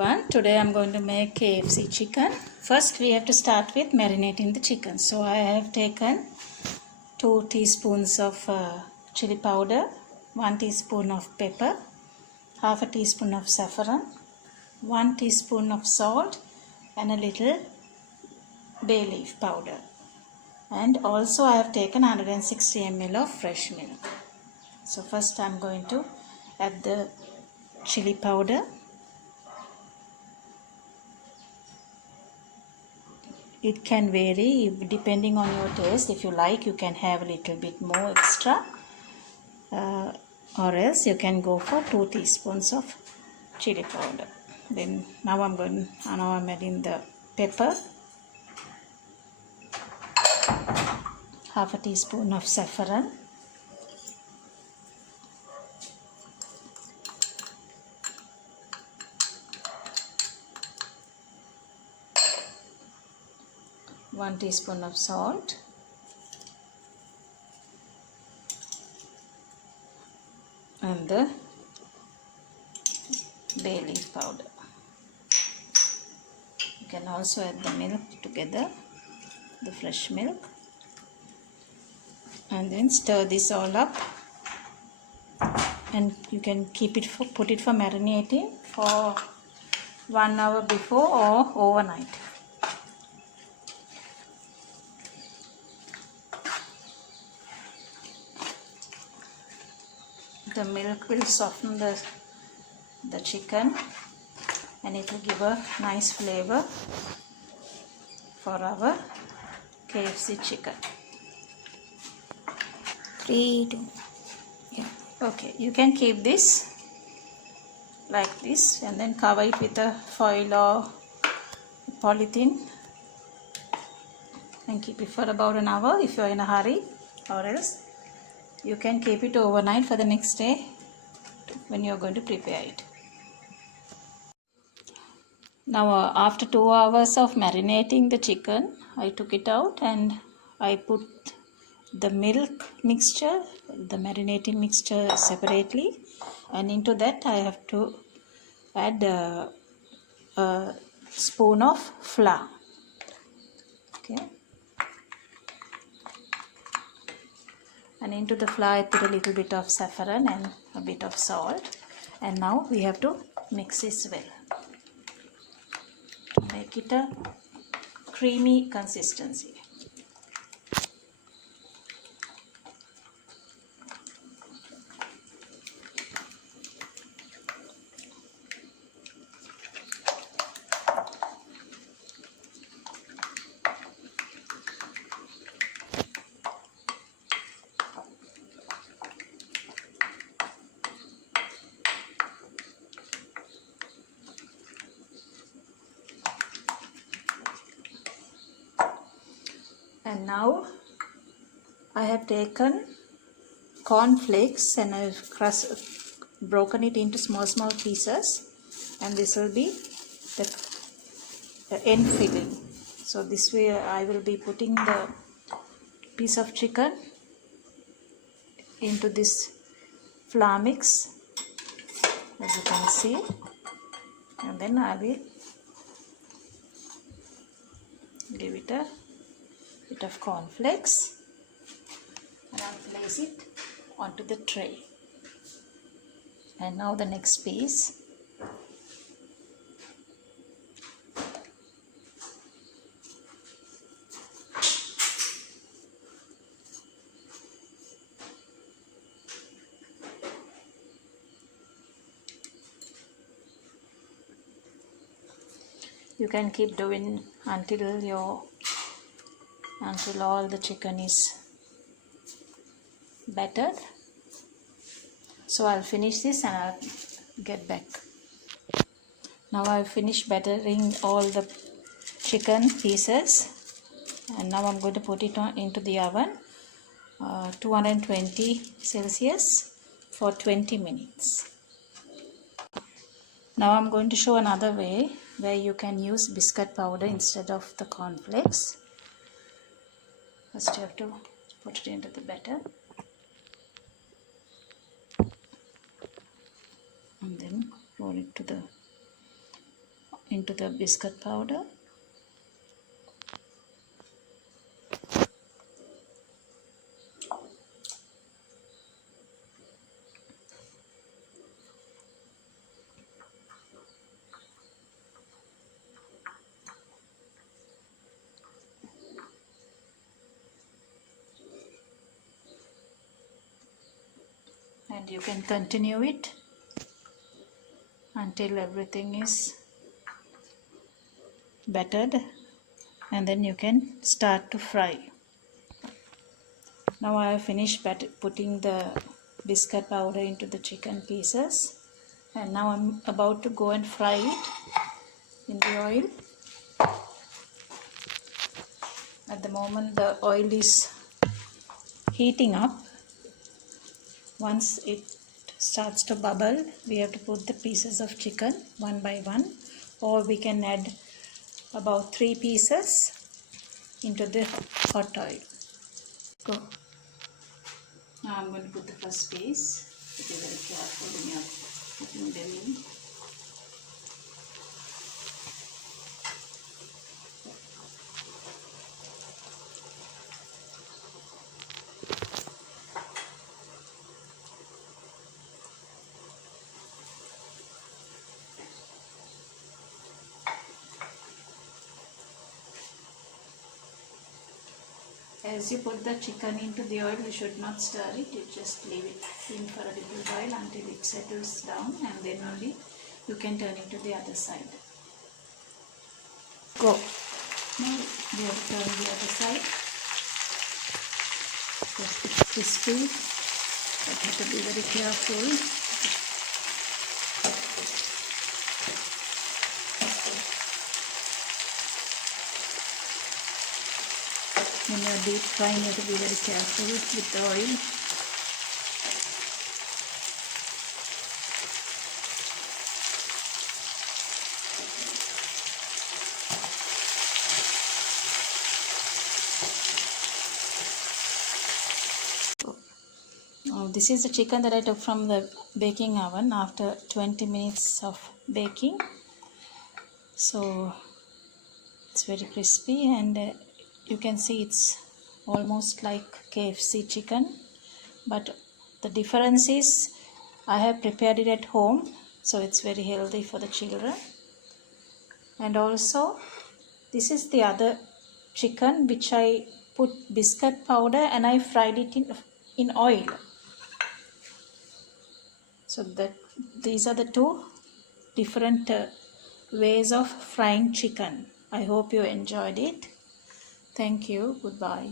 everyone. Today I'm going to make KFC chicken. First we have to start with marinating the chicken. So I have taken 2 teaspoons of chili powder, 1 teaspoon of pepper, half a teaspoon of saffron, 1 teaspoon of salt and a little bay leaf powder. And also I have taken 160 ml of fresh milk. So first I'm going to add the chili powder. It can vary depending on your taste. If you like, you can have a little bit more extra, or else you can go for 2 teaspoons of chili powder. Then now I'm adding the pepper, half a teaspoon of saffron, one teaspoon of salt, and the bay leaf powder. You can also add the milk together, the fresh milk, and then stir this all up. And you can put it for marinating for 1 hour before or overnight. The milk will soften the chicken and it will give a nice flavor for our KFC chicken. 3, 2, yeah. Okay, you can keep this like this and then cover it with a foil or polythene and keep it for about an hour if you are in a hurry, or else you can keep it overnight for the next day when you are going to prepare it. Now after 2 hours of marinating the chicken, I took it out and I put the milk mixture, the marinating mixture separately, and into that I have to add a spoon of flour. Okay. And into the flour I put a little bit of saffron and a bit of salt, and now we have to mix this well to make it a creamy consistency. And now I have taken corn flakes and I've broken it into small pieces, and this will be the end filling. So this way I will be putting the piece of chicken into this flour mix, as you can see, and then I will give it a bit of corn flakes and I'll place it onto the tray. And now the next piece. You can keep doing until all the chicken is battered. So I'll finish this and I'll get back. Now I've finished battering all the chicken pieces, and now I'm going to put it into the oven, 220 Celsius for 20 minutes. Now I'm going to show another way where you can use biscuit powder instead of the corn flakes. First you have to put it into the batter and then roll it to the into the biscuit powder. And you can continue it until everything is battered, and then you can start to fry. Now I have finished putting the biscuit powder into the chicken pieces, and now I'm about to go and fry it in the oil. At the moment the oil is heating up. Once it starts to bubble, we have to put the pieces of chicken one by one, or we can add about 3 pieces into the hot oil. Go. Now I'm going to put the first piece. Be very careful when you're putting them in. As you put the chicken into the oil, you should not stir it. You just leave it in for a little while until it settles down, and then only you can turn it to the other side. Go. Now we have to turn the other side. Just it's crispy, but you have to be very careful. When you are deep frying, you have to be very careful with the oil. Oh, this is the chicken that I took from the baking oven after 20 minutes of baking. So it's very crispy, and you can see it's almost like KFC chicken, but the difference is I have prepared it at home, so it's very healthy for the children. And also this is the other chicken which I put biscuit powder and I fried it in oil. So that these are the two different ways of frying chicken. I hope you enjoyed it. Thank you. Goodbye.